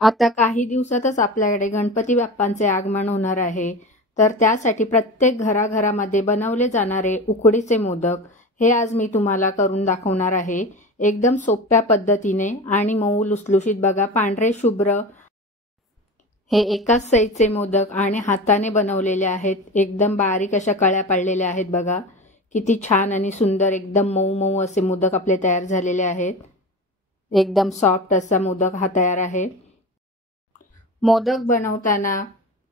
आता काही दिवसातच आपल्याकडे गणपती बाप्पांचे आगमन होणार आहे. तर त्यासाठी प्रत्येक घराघरामध्ये बनवले जाणारे उकडीचे मोदक हे आज मी तुम्हाला करून दाखवणार आहे. एकदम सोप्या पद्धतीने आणि मऊ लुसलुशीत. बघा, पांढरे शुभ्र हे एकाच साईजचे मोदक आणि हाताने बनवलेले आहेत. एकदम बारीक अशा कळ्या पाडलेल्या आहेत. बघा किती छान आणि सुंदर एकदम मऊ मऊ असे मोदक आपले तयार झालेले आहेत. एकदम सॉफ्ट असा मोदक हा तयार आहे. मोदक बनवताना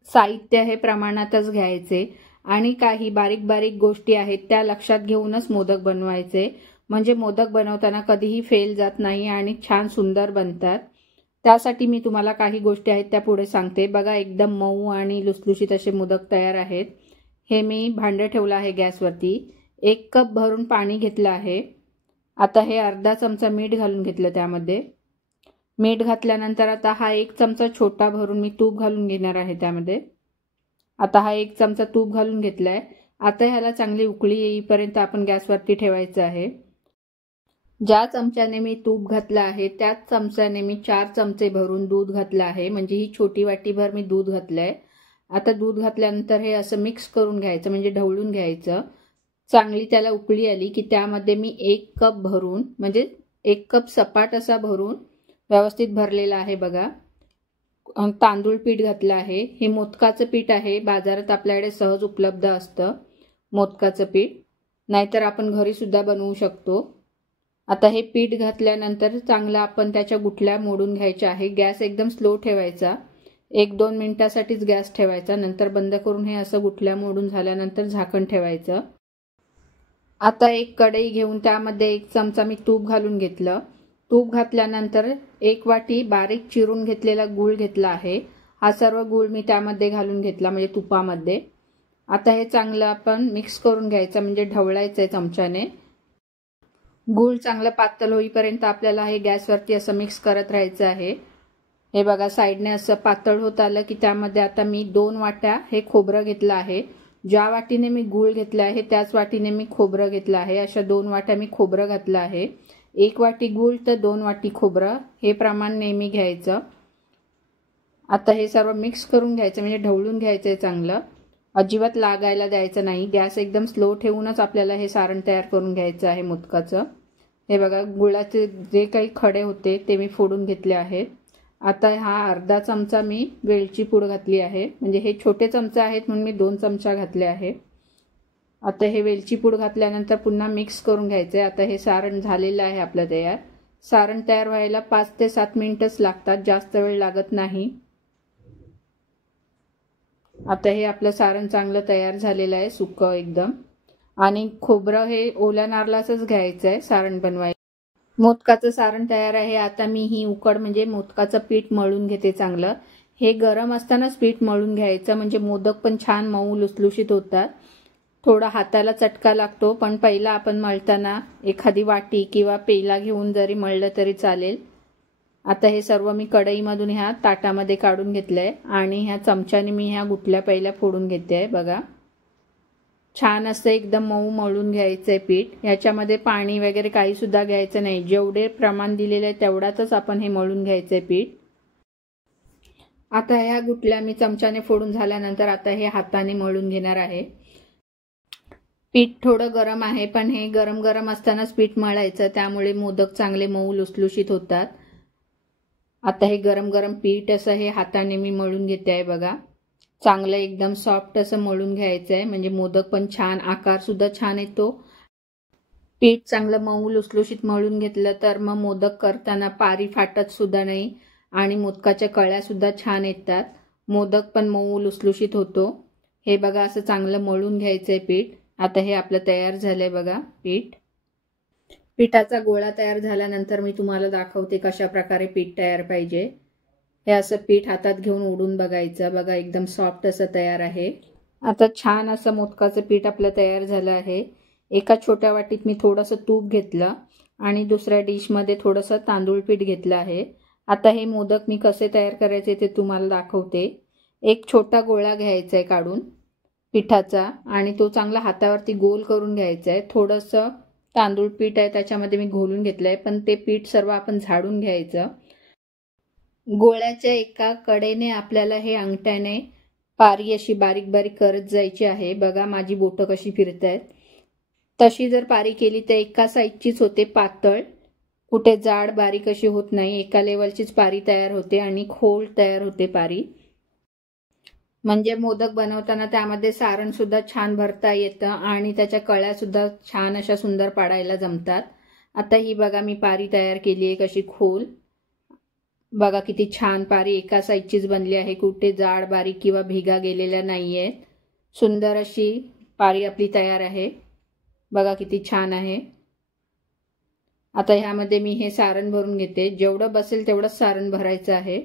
साहित्य हे प्रमाणातच घ्यायचे आणि काही बारीक बारीक गोष्टी आहेत त्या लक्षात घेऊनच मोदक बनवायचे, म्हणजे मोदक बनवताना कधीही फेल जात नाही आणि छान सुंदर बनतात. त्यासाठी मी तुम्हाला काही गोष्टी आहेत त्या पुढे सांगते. बघा, एकदम मऊ आणि लुसलुशीत असे मोदक तयार आहेत. हे मी भांडं ठेवलं आहे गॅसवरती. 1 कप भरून पाणी घेतलं आहे. आता हे अर्धा चमचा मीठ घालून घेतलं. त्यामध्ये मीठ घातल्यानंतर आता हा 1 चमचा छोटा भरून मी तूप घालून घेणार आहे त्यामध्ये. आता हा 1 चमचा तूप घालून घेतलाय. आता ह्याला चांगली उकळी येईपर्यंत आपण गॅसवरती ठेवायचं आहे. ज्या चमच्याने मी तूप घातलं आहे त्याच चमच्याने मी 4 चमचे भरून दूध घातलं आहे, म्हणजे ही छोटी वाटीभर मी दूध घातलंय. आता दूध घातल्यानंतर हे असं मिक्स करून घ्यायचं, म्हणजे ढवळून घ्यायचं. चांगली त्याला उकळी आली की त्यामध्ये मी 1 कप भरून, म्हणजे 1 कप सपाट असा भरून व्यवस्थित भरलेला आहे. बघा, तांदूळ पीठ घातलं आहे. हे मोदकाचं पीठ आहे. बाजारात आपल्याकडे सहज उपलब्ध असतं मोदकाचं पीठ, नाहीतर आपण घरी सुद्धा बनवू शकतो. आता हे पीठ घातल्यानंतर चांगलं आपण त्याच्या गुठल्या मोडून घ्यायच्या आहे. गॅस एकदम स्लो ठेवायचा. 1-2 मिनिटासाठीच गॅस ठेवायचा. नंतर बंद करून हे असं गुठल्या मोडून झाल्यानंतर झाकण ठेवायचं. आता एक कढई घेऊन त्यामध्ये 1 चमचा मी तूप घालून घेतलं. तूप घातल्यानंतर 1 वाटी बारीक चिरून घेतलेला गूळ घेतला आहे. हा सर्व गूळ मी त्यामध्ये घालून घेतला, म्हणजे तुपामध्ये. आता हे चांगलं आपण मिक्स करून घ्यायचं, म्हणजे ढवळायचं आहे चमच्याने. गूळ चांगलं पातळ होईपर्यंत आपल्याला हे गॅसवरती असं मिक्स करत राहायचं आहे. हे बघा, साईडने असं पातळ होत आलं की त्यामध्ये आता मी 2 वाट्या हे खोबरं घेतलं आहे. ज्या वाटीने मी गूळ घेतला आहे त्याच वाटीने मी खोबरं घेतलं आहे. अशा 2 वाट्या मी खोबरं घातलं आहे. 1 वाटी गूळ तर 2 वाटी खोबरं हे प्रमाण नेहमी घ्यायचं. आता हे सर्व मिक्स करून घ्यायचं, म्हणजे ढवळून घ्यायचं आहे चांगलं. अजिबात लागायला द्यायचं नाही. गॅस एकदम स्लो ठेवूनच आपल्याला हे सारण तयार करून घ्यायचं आहे मोदकाचं. हे बघा, गुळाचे जे काही खडे होते ते मी फोडून घेतले आहेत. आता हा अर्धा चमचा मी वेलची पूड घातली आहे, म्हणजे हे छोटे चमचे आहेत म्हणून मी 2 चमचा घातले आहे. आता हे वेलची पूड घातल्यानंतर पुन्हा मिक्स करून घ्यायचं आहे. आता हे सारण झालेलं आहे आपलं तयार. सारण तयार व्हायला 5 ते 7 मिनिटच लागतात, जास्त वेळ लागत नाही. आता हे आपलं सारण चांगलं तयार झालेलं आहे, सुकं एकदम. आणि खोबरं हे ओल्या नारळाचंच घ्यायचं आहे सारण बनवायला. मोदकाचं सारण तयार आहे. आता मी ही उकड, म्हणजे मोदकाचं पीठ मळून घेते चांगलं. हे गरम असतानाच पीठ मळून घ्यायचं, म्हणजे मोदक पण छान मऊ लुसलुशीत होतात. थोडा हाताला चटका लागतो, पण पहिला आपण मळताना एखादी वाटी किंवा पेला घेऊन जरी मळलं तरी चालेल. आता हे सर्व मी कढईमधून ह्या ताटामध्ये काढून घेतलंय आणि ह्या चमच्याने मी ह्या गुठल्या पहिल्या फोडून घेते आहे. बघा, छान असं एकदम मऊ मळून घ्यायचं आहे पीठ. ह्याच्यामध्ये पाणी वगैरे काही सुद्धा घ्यायचं नाही. जेवढे प्रमाण दिलेलं आहे तेवढाच आपण हे मळून घ्यायचं आहे पीठ. आता ह्या गुठल्या मी चमच्याने फोडून झाल्यानंतर आता हे हाताने मळून घेणार आहे. पीठ थोडं गरम आहे, पण हे गरम गरम असतानाच पीठ मळायचं, त्यामुळे मोदक चांगले मऊ लुसलुशीत होतात. आता हे गरम गरम पीठ असं हे हाताने मी मळून घेते आहे. बघा, चांगलं एकदम सॉफ्ट असं मळून घ्यायचं आहे, म्हणजे मोदक पण छान, आकार सुद्धा छान येतो. पीठ चांगलं मऊ लुसलुशीत मळून घेतलं तर मग मोदक करताना पारी फाटत सुद्धा नाही आणि मोदकाच्या कळ्या सुद्धा छान येतात. मोदक पण मऊ लुसलुशीत होतो. हे बघा, असं चांगलं मळून घ्यायचं आहे पीठ. आता हे आपलं तयार झालंय. बघा, पिठाचा गोळा तयार झाल्यानंतर मी तुम्हाला दाखवते कशा प्रकारे पीठ तयार पाहिजे. हे असं पीठ हातात घेऊन ओढून बघायचं. बघा, एकदम सॉफ्ट असं तयार आहे. आता छान असं मोदकाचं पीठ आपलं तयार झालं आहे. एका छोट्या वाटीत मी थोडंसं तूप घेतलं आणि दुसऱ्या डिशमध्ये थोडंसं तांदूळ पीठ घेतलं आहे. आता हे मोदक मी कसे तयार करायचे ते तुम्हाला दाखवते. एक छोटा गोळा घ्यायचा आहे काढून पिठाचा आणि तो चांगला हातावरती गोल करून घ्यायचा आहे. थोडंसं तांदूळ पीठ आहे त्याच्यामध्ये मी घोलून घेतलंय, पण ते पीठ सर्व आपण झाडून घ्यायचं. गोळ्याच्या एका कडेने आपल्याला हे अंगठ्याने पारी अशी बारीक बारीक करत जायची आहे। बघा माझी बोटं कशी फिरतायत। तशी जर पारी केली तर एका साईडचीच होते पातळ, कुठे जाड बारीक अशी होत नाही, एका लेवलचीच पारी तयार होते आणि खोल तयार होते पारी। म्हणजे मोदक बनवताना त्यामध्ये सारण सुद्धा छान भरता येतं आणि त्याच्या कळ्या सुद्धा छान अशा सुंदर पाडायला जमतात। आता ही बघा मी पारी तयार केली आहे कशी खोल। बघा किती छान पारी एका साईडचीच बनली आहे, कुठे जाड बारीक किंवा भिगा गेलेल्या नाहीये। सुंदर अशी पारी आपली तयार आहे। बघा किती छान आहे। आता ह्यामध्ये मी हे सारण भरून घेते। जेवढं बसेल तेवढंच सारण भरायचं आहे।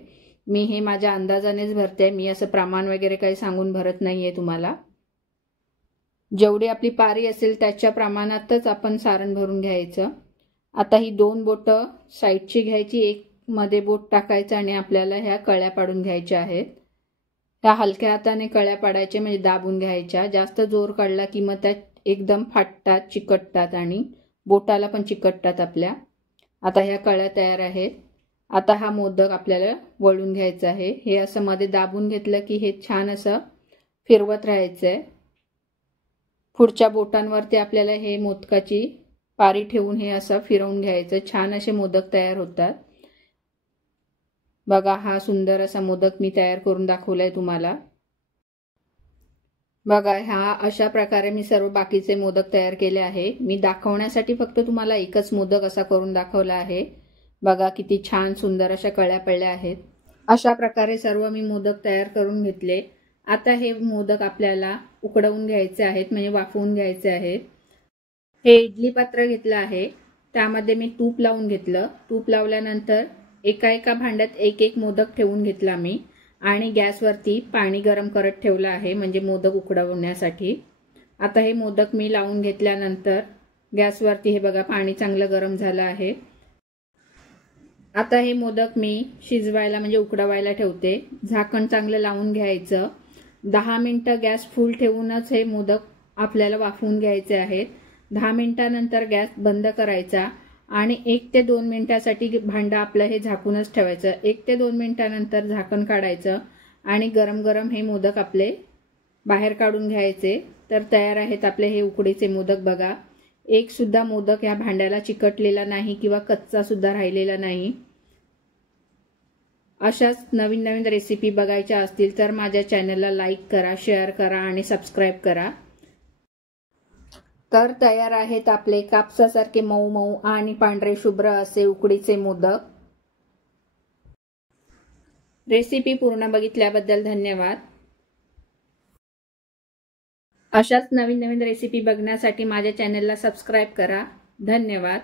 मी हे माझ्या अंदाजानेच भरते, मी असं प्रमाण वगैरे काही सांगून भरत नाहीये तुम्हाला। जेवढी आपली पारी असेल त्याच्या प्रमाणातच आपण सारण भरून घ्यायचं। आता ही 2 बोटं साईडची घ्यायची, एक मध्ये बोट टाकायचं आणि आपल्याला ह्या कळ्या पाडून घ्यायच्या आहेत। त्या हलक्या हाताने कळ्या पाडायच्या, म्हणजे दाबून घ्यायच्या। जास्त जोर काढला की मग त्या एकदम फाटतात, चिकटतात आणि बोटाला पण चिकटतात आपल्या। आता ह्या कळ्या तयार आहेत। आता हा मोदक आपल्याला वळून घ्यायचा आहे। हे असं मध्ये दाबून घेतलं की हे छान असं फिरवत राहायचंय। पुढच्या बोटांवरती आपल्याला हे मोदकाची पारी ठेवून हे असं फिरवून घ्यायचं। छान असे मोदक तयार होतात। बघा हा सुंदर असा मोदक मी तयार करून दाखवलाय तुम्हाला। बघा ह्या अशा प्रकारे मी सर्व बाकीचे मोदक तयार केले आहे। मी दाखवण्यासाठी फक्त तुम्हाला एकच मोदक असा करून दाखवला आहे। बघा किती छान सुंदर अशा कळ्या पडल्या आहेत। अशा प्रकारे सर्व मी मोदक तयार करून घेतले। आता हे मोदक आपल्याला उकडवून घ्यायचे आहेत, म्हणजे वाफवून घ्यायचे आहेत। हे इडली पात्र घेतलं आहे, त्यामध्ये मी तूप लावून घेतलं। तूप लावल्यानंतर एका भांड्यात एक मोदक ठेवून घेतला मी आणि गॅसवरती पाणी गरम करत ठेवलं आहे, म्हणजे मोदक उकडवण्यासाठी। आता हे मोदक मी लावून घेतल्यानंतर गॅसवरती हे बघा पाणी चांगलं गरम झालं आहे। आता हे मोदक मी शिजवायला म्हणजे उकडवायला ठेवते। झाकण चांगलं लावून घ्यायचं। 10 मिनिटं गॅस फुल ठेवूनच हे मोदक आपल्याला वाफवून घ्यायचे आहेत। 10 मिनिटांनंतर गॅस बंद करायचा आणि 1 ते 2 मिनिटांसाठी भांडं आपलं हे झाकूनच ठेवायचं। 1 ते 2 मिनिटांनंतर झाकण काढायचं आणि गरम गरम हे मोदक आपले बाहेर काढून घ्यायचे। तर तयार आहेत आपले हे उकडीचे मोदक। बघा एक सुद्धा मोदक या भांड्याला चिकटलेला नाही किंवा कच्चा सुद्धा राहिलेला नाही। अशाच नवीन नवीन रेसिपी बघायच्या असतील तर माझ्या चॅनलला लाईक करा, शेअर करा आणि सबस्क्राईब करा। तर तयार आहेत आपले कापसासारखे मऊ मऊ आणि पांढरे शुभ्र असे उकडीचे मोदक। रेसिपी पूर्ण बघितल्याबद्दल धन्यवाद। अशाच नवीन नवीन रेसिपी बघण्यासाठी माझ्या चॅनलला सबस्क्राईब करा। धन्यवाद।